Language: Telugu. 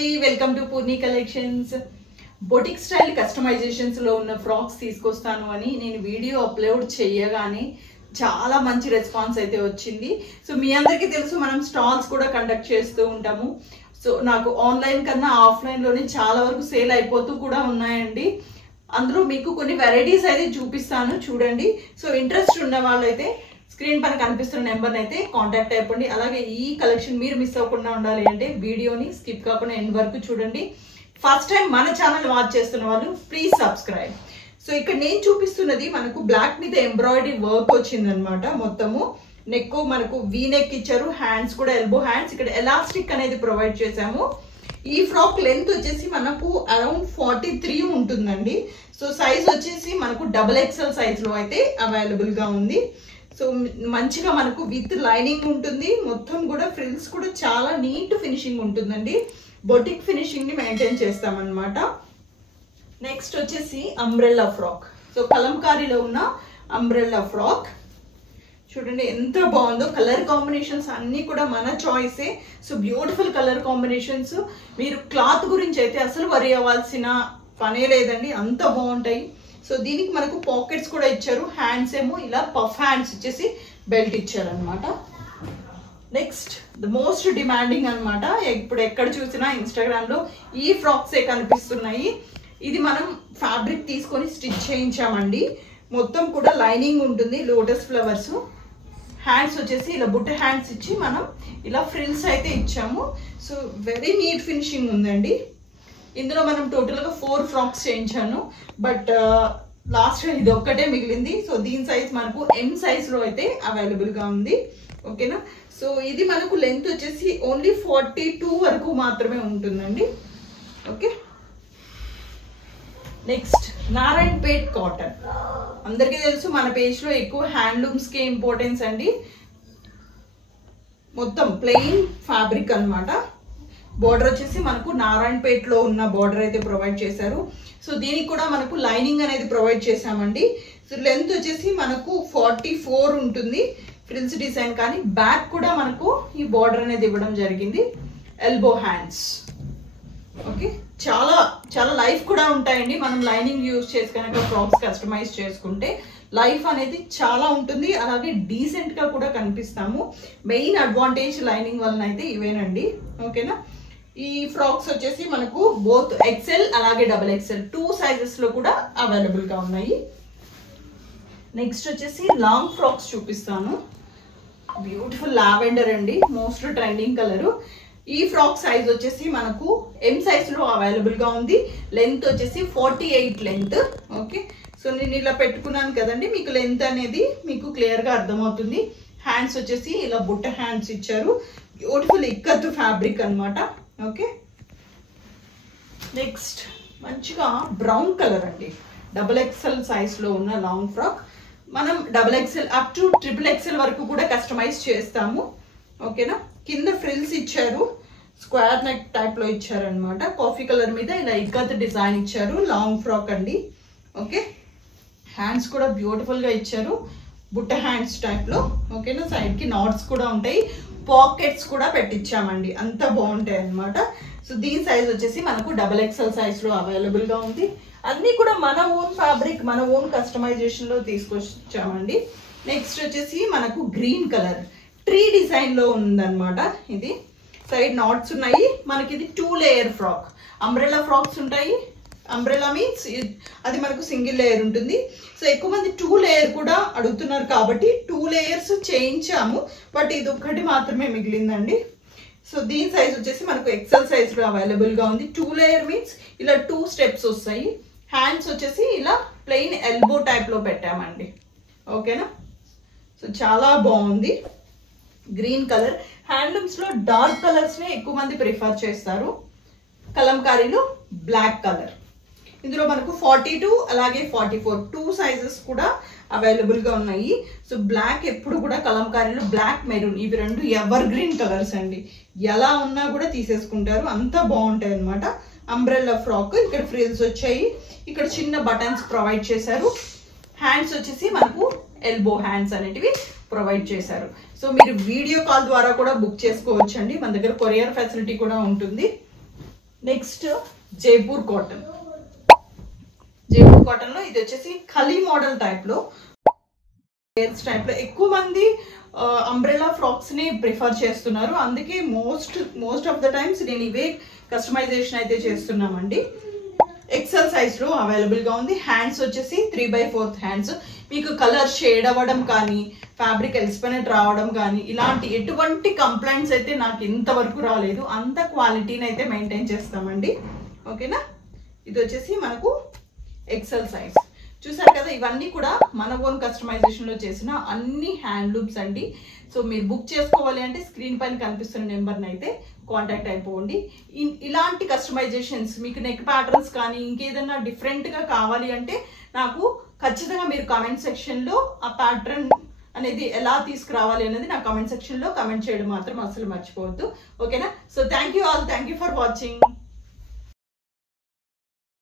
అండి, welcome to Purni collections. Boutique style customisations లో ఉన్న ఫ్రాక్స్ తీసుకొస్తాను అని నేను వీడియో అప్లోడ్ చేయగానే చాలా మంచి రెస్పాన్స్ అయితే వచ్చింది. సో మీ అందరికీ తెలుసు, మనం స్టాల్స్ కూడా కండక్ట్ చేస్తూ ఉంటాము. సో నాకు ఆన్లైన్ కన్నా ఆఫ్లైన్ లోనే చాలా వరకు సేల్ అయిపోతూ కూడా ఉన్నాయండి. అందులో మీకు కొన్ని వెరైటీస్ అయితే చూపిస్తాను, చూడండి. సో ఇంట్రెస్ట్ ఉన్న వాళ్ళైతే స్క్రీన్ పైన కనిపిస్తున్న నెంబర్ని అయితే కాంటాక్ట్ అయిపోండి. అలాగే ఈ కలెక్షన్ మీరు మిస్ అవ్వకుండా ఉండాలి అంటే వీడియోని స్కిప్ కాకుండా ఎండ్ వరకు చూడండి. ఫస్ట్ టైం మన ఛానల్ వాచ్ చేస్తున్న వాళ్ళు ప్లీజ్ సబ్స్క్రైబ్. సో ఇక్కడ నేను చూపిస్తున్నది మనకు బ్లాక్ మీద ఎంబ్రాయిడరీ వర్క్ వచ్చిందనమాట. మొత్తము నెక్ మనకు వీ నెక్ ఇచ్చారు, హ్యాండ్స్ కూడా ఎల్బో హ్యాండ్స్. ఇక్కడ ఎలాస్టిక్ అనేది ప్రొవైడ్ చేశాము. ఈ ఫ్రాక్ లెంత్ వచ్చేసి మనకు అరౌండ్ 43 ఉంటుందండి. సో సైజ్ వచ్చేసి మనకు XXL సైజ్ లో అయితే అవైలబుల్ గా ఉంది. సో మంచిగా మనకు విత్ లైనింగ్ ఉంటుంది. మొత్తం కూడా ఫ్రిల్స్ కూడా చాలా నీట్ ఫినిషింగ్ ఉంటుందండి. బొటిక్ ఫినిషింగ్ ని మెయింటైన్ చేస్తామన్నమాట. నెక్స్ట్ వచ్చేసి అంబ్రెల్లా ఫ్రాక్. సో కలంకారీలో ఉన్న అంబ్రెల్లా ఫ్రాక్ చూడండి ఎంత బాగుందో. కలర్ కాంబినేషన్స్ అన్ని కూడా మన చాయిసే. So beautiful colour combinations. మీరు క్లాత్ గురించి అయితే అసలు వరి అవ్వాల్సిన పనే లేదండి, అంత బాగుంటాయి. సో దీనికి మనకు పాకెట్స్ కూడా ఇచ్చారు. హ్యాండ్స్ ఏమో ఇలా పఫ్ హ్యాండ్స్ ఇచ్చేసి బెల్ట్ ఇచ్చారనమాట. నెక్స్ట్ ద మోస్ట్ డిమాండింగ్ అనమాట. ఇప్పుడు ఎక్కడ చూసినా ఇన్స్టాగ్రామ్ లో ఈ ఫ్రాక్సే కనిపిస్తున్నాయి. ఇది మనం ఫ్యాబ్రిక్ తీసుకొని స్టిచ్ చేయించామండి. మొత్తం కూడా లైనింగ్ ఉంటుంది, లోటస్ ఫ్లవర్స్. హ్యాండ్స్ వచ్చేసి ఇలా బుట్ట హ్యాండ్స్ ఇచ్చి మనం ఇలా ఫ్రిల్స్ అయితే ఇచ్చాము. సో వెరీ నీట్ ఫినిషింగ్ ఉందండి. ఇందులో మనం టోటల్గా 4 ఫ్రాక్స్ చేయించాను, బట్ లాస్ట్ ఇది ఒక్కటే మిగిలింది. సో దీని సైజ్ మనకు M సైజ్ లో అయితే అవైలబుల్ గా ఉంది. ఓకేనా. సో ఇది మనకు లెంత్ వచ్చేసి ఓన్లీ 42 వరకు మాత్రమే ఉంటుందండి. ఓకే. Next Narayanpet cotton. అందరికీ తెలుసు మన పేజ్ లో ఎక్కువ హ్యాండ్లూమ్స్ కి ఇంపార్టెన్స్ అండి. మొత్తం ప్లెయిన్ ఫ్యాబ్రిక్ అన్నమాట. బోర్డర్ వచ్చేసి మనకు నారాయణపేట్ లో ఉన్న బోర్డర్ అయితే ప్రొవైడ్ చేశారు. సో దీనికి కూడా మనకు లైనింగ్ అనేది ప్రొవైడ్ చేశామండి. సో లెంత్ వచ్చేసి మనకు 44 ఉంటుంది ఫ్రిల్స్ డిజైన్. కానీ బ్యాక్ కూడా మనకు ఈ బోర్డర్ అనేది ఇవ్వడం జరిగింది. Elbow hands. ఓకే. చాలా చాలా లైఫ్ కూడా ఉంటాయండి. మనం లైనింగ్ యూజ్ చేసి కనుక ఫ్రాక్స్ కస్టమైజ్ చేసుకుంటే లైఫ్ అనేది చాలా ఉంటుంది. అలాగే డీసెంట్ గా కూడా కనిపిస్తాము. మెయిన్ అడ్వాంటేజ్ లైనింగ్ వలన అయితే ఇవేనండి. ఓకేనా. ఈ ఫ్రాక్స్ వచ్చేసి మనకు బోత్ XL అలాగే XXL 2 సైజెస్ లో కూడా అవైలబుల్ గా ఉన్నాయి. నెక్స్ట్ వచ్చేసి లాంగ్ ఫ్రాక్స్ చూపిస్తాను. బ్యూటిఫుల్ లావెండర్ అండి, మోస్ట్ ట్రెండింగ్ కలర్. ఈ ఫ్రాక్ సైజ్ వచ్చేసి మనకు M సైజ్ లో అవైలబుల్ గా ఉంది. లెంత్ వచ్చేసి 48 లెంత్. ఓకే. సో నేను ఇలా పెట్టుకున్నాను కదండి, మీకు లెంత్ అనేది మీకు క్లియర్ గా అర్థమవుతుంది. హ్యాండ్స్ వచ్చేసి ఇలా బుట్ట హ్యాండ్స్ ఇచ్చారు. బ్యూటిఫుల్ ఇక్కత్ ఫ్యాబ్రిక్ అనమాట. ఓకే. నెక్స్ట్ మంచిగా బ్రౌన్ కలర్ అండి, XXL సైజ్ లో ఉన్న లాంగ్ ఫ్రాక్. మనం XXL అప్ టు XXL వరకు కూడా కస్టమైజ్ చేస్తాము. ఓకేనా. కింద ఫ్రిల్స్ ఇచ్చారు, స్క్వేర్ నెక్ టైప్ లో ఇచ్చారనమాట. కాఫీ కలర్ మీద ఇలా ఇక్కత్ డిజైన్ ఇచ్చారు. లాంగ్ ఫ్రాక్ అండి. ఓకే. హ్యాండ్స్ కూడా బ్యూటిఫుల్ గా ఇచ్చారు, బుట్ట హ్యాండ్స్ టైప్ లో. ఓకేనా. సైడ్ కి నాట్స్ కూడా ఉంటాయి, పాకెట్స్ కూడా పెట్టించామండి. అంత బాగుంటాయి అనమాట. సో దీని సైజ్ వచ్చేసి మనకు XXL సైజ్ లో అవైలబుల్ గా ఉంది. అన్ని కూడా మన ఓన్ ఫ్యాబ్రిక్, మన ఓన్ కస్టమైజేషన్ లో తీసుకొచ్చామండి. నెక్స్ట్ వచ్చేసి మనకు గ్రీన్ కలర్ ట్రీ డిజైన్ లో ఉందన్నమాట. ఇది సైడ్ నాట్స్ ఉన్నాయి. మనకి ఇది 2 లేయర్ ఫ్రాక్. అంబ్రెల్లా ఫ్రాక్స్ ఉంటాయి. అంబ్రెల్లా మీన్స్ అది మనకు సింగిల్ లేయర్ ఉంటుంది. సో ఎక్కువ మంది 2 లేయర్ కూడా అడుగుతున్నారు కాబట్టి 2 లేయర్స్ చేయించాము, బట్ ఇది ఒక్కటి మాత్రమే మిగిలిందండి. సో దీని సైజ్ వచ్చేసి మనకు XL సైజ్ లో అవైలబుల్ గా ఉంది. 2 లేయర్ మీన్స్ ఇలా 2 స్టెప్స్ వస్తాయి. హ్యాండ్స్ వచ్చేసి ఇలా ప్లెయిన్ ఎల్బో టైప్ లో పెట్టామండి. ఓకేనా. సో చాలా బాగుంది. Green colour. హ్యాండ్లూమ్స్ లో డార్క్ కలర్స్ ని ఎక్కువ మంది ప్రిఫర్ చేస్తారు. కలంకారీలో బ్లాక్ కలర్. ఇందులో మనకు 42 అలాగే 44 2 సైజెస్ కూడా అవైలబుల్ గా ఉన్నాయి. సో బ్లాక్ ఎప్పుడు కూడా కలంకారీలో బ్లాక్ మెరూన్ ఇవి 2 ఎవర్ గ్రీన్ కలర్స్ అండి. ఎలా ఉన్నా కూడా తీసేసుకుంటారు, అంత బాగుంటాయి అనమాట. Umbrella frock. ఇక్కడ ఫ్రిల్స్ వచ్చాయి, ఇక్కడ చిన్న బటన్స్ ప్రొవైడ్ చేశారు. హ్యాండ్స్ వచ్చేసి మనకు ఎల్బో హ్యాండ్స్ అనేటివి ప్రొవైడ్ చేశారు. సో మీరు వీడియో కాల్ ద్వారా కూడా బుక్ చేసుకోవచ్చు అండి. మన దగ్గర కొరియర్ ఫెసిలిటీ కూడా ఉంటుంది. Next Jaipur cotton. Jaipur cotton లో ఇది వచ్చేసి ఖలీ మోడల్ టైప్ లో ఎక్కువ మంది అంబ్రెలా ఫ్రాక్స్ ని ప్రిఫర్ చేస్తున్నారు. అందుకే మోస్ట్ ఆఫ్ ద టైమ్స్ నేను ఇవే కస్టమైజేషన్ అయితే చేస్తున్నామండి. ఎక్సెల్ సైజ్ లో అవైలబుల్ గా ఉంది. హ్యాండ్స్ వచ్చేసి 3/4 హ్యాండ్స్. మీకు కలర్ షేడ్ అవ్వడం కానీ ఫ్యాబ్రిక్ ఎలిసిపోయినట్టు రావడం కానీ ఇలాంటి ఎటువంటి కంప్లైంట్స్ అయితే నాకు ఇంతవరకు రాలేదు. అంత క్వాలిటీని అయితే మెయింటైన్ చేస్తామండి. ఓకేనా. ఇది వచ్చేసి మనకు ఎక్సెల్ సైజ్. చూసారు కదా, ఇవన్నీ కూడా మన ఓన్ కస్టమైజేషన్ లో చేసిన అన్ని హ్యాండ్లూమ్స్ అండి. సో మీరు బుక్ చేసుకోవాలి అంటే స్క్రీన్ పైన కనిపిస్తున్న నెంబర్ని అయితే కాంటాక్ట్ అయిపోండి. ఇలాంటి కస్టమైజేషన్స్ మీకు నెక్ ప్యాటర్న్స్ కానీ ఇంకేదన్నా డిఫరెంట్గా కావాలి అంటే నాకు ఖచ్చితంగా మీరు కామెంట్ సెక్షన్లో ఆ ప్యాటర్న్ అనేది ఎలా తీసుకురావాలి అనేది నా కామెంట్ సెక్షన్లో కామెంట్ చేయడం మాత్రం అసలు మర్చిపోవద్దు. ఓకేనా. So thank you all, thank you for watching.